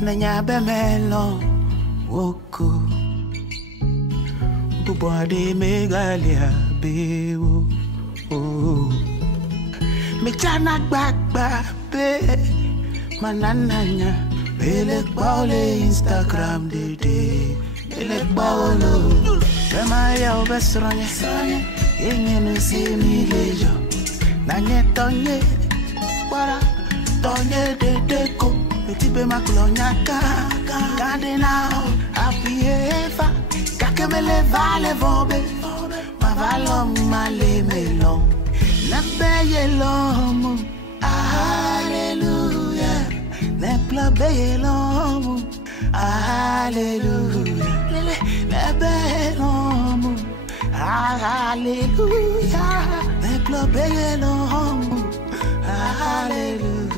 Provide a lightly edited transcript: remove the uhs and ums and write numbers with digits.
Nanya bemelo woko Bubade megalia bewo Mechana gbagba be Manananya Belek baule Instagram dede Belek baolo Bema ya obesronye Yenye nusi milejo Nanye tonye Para tonye dede ko Tipe maklonya Kandina Happy Eva Kakemele vale vobe Mavalom male melon Nebeye lomu Hallelujah Neplabeye lomu Hallelujah Nebeye lomu Hallelujah Neplabeye lomu Hallelujah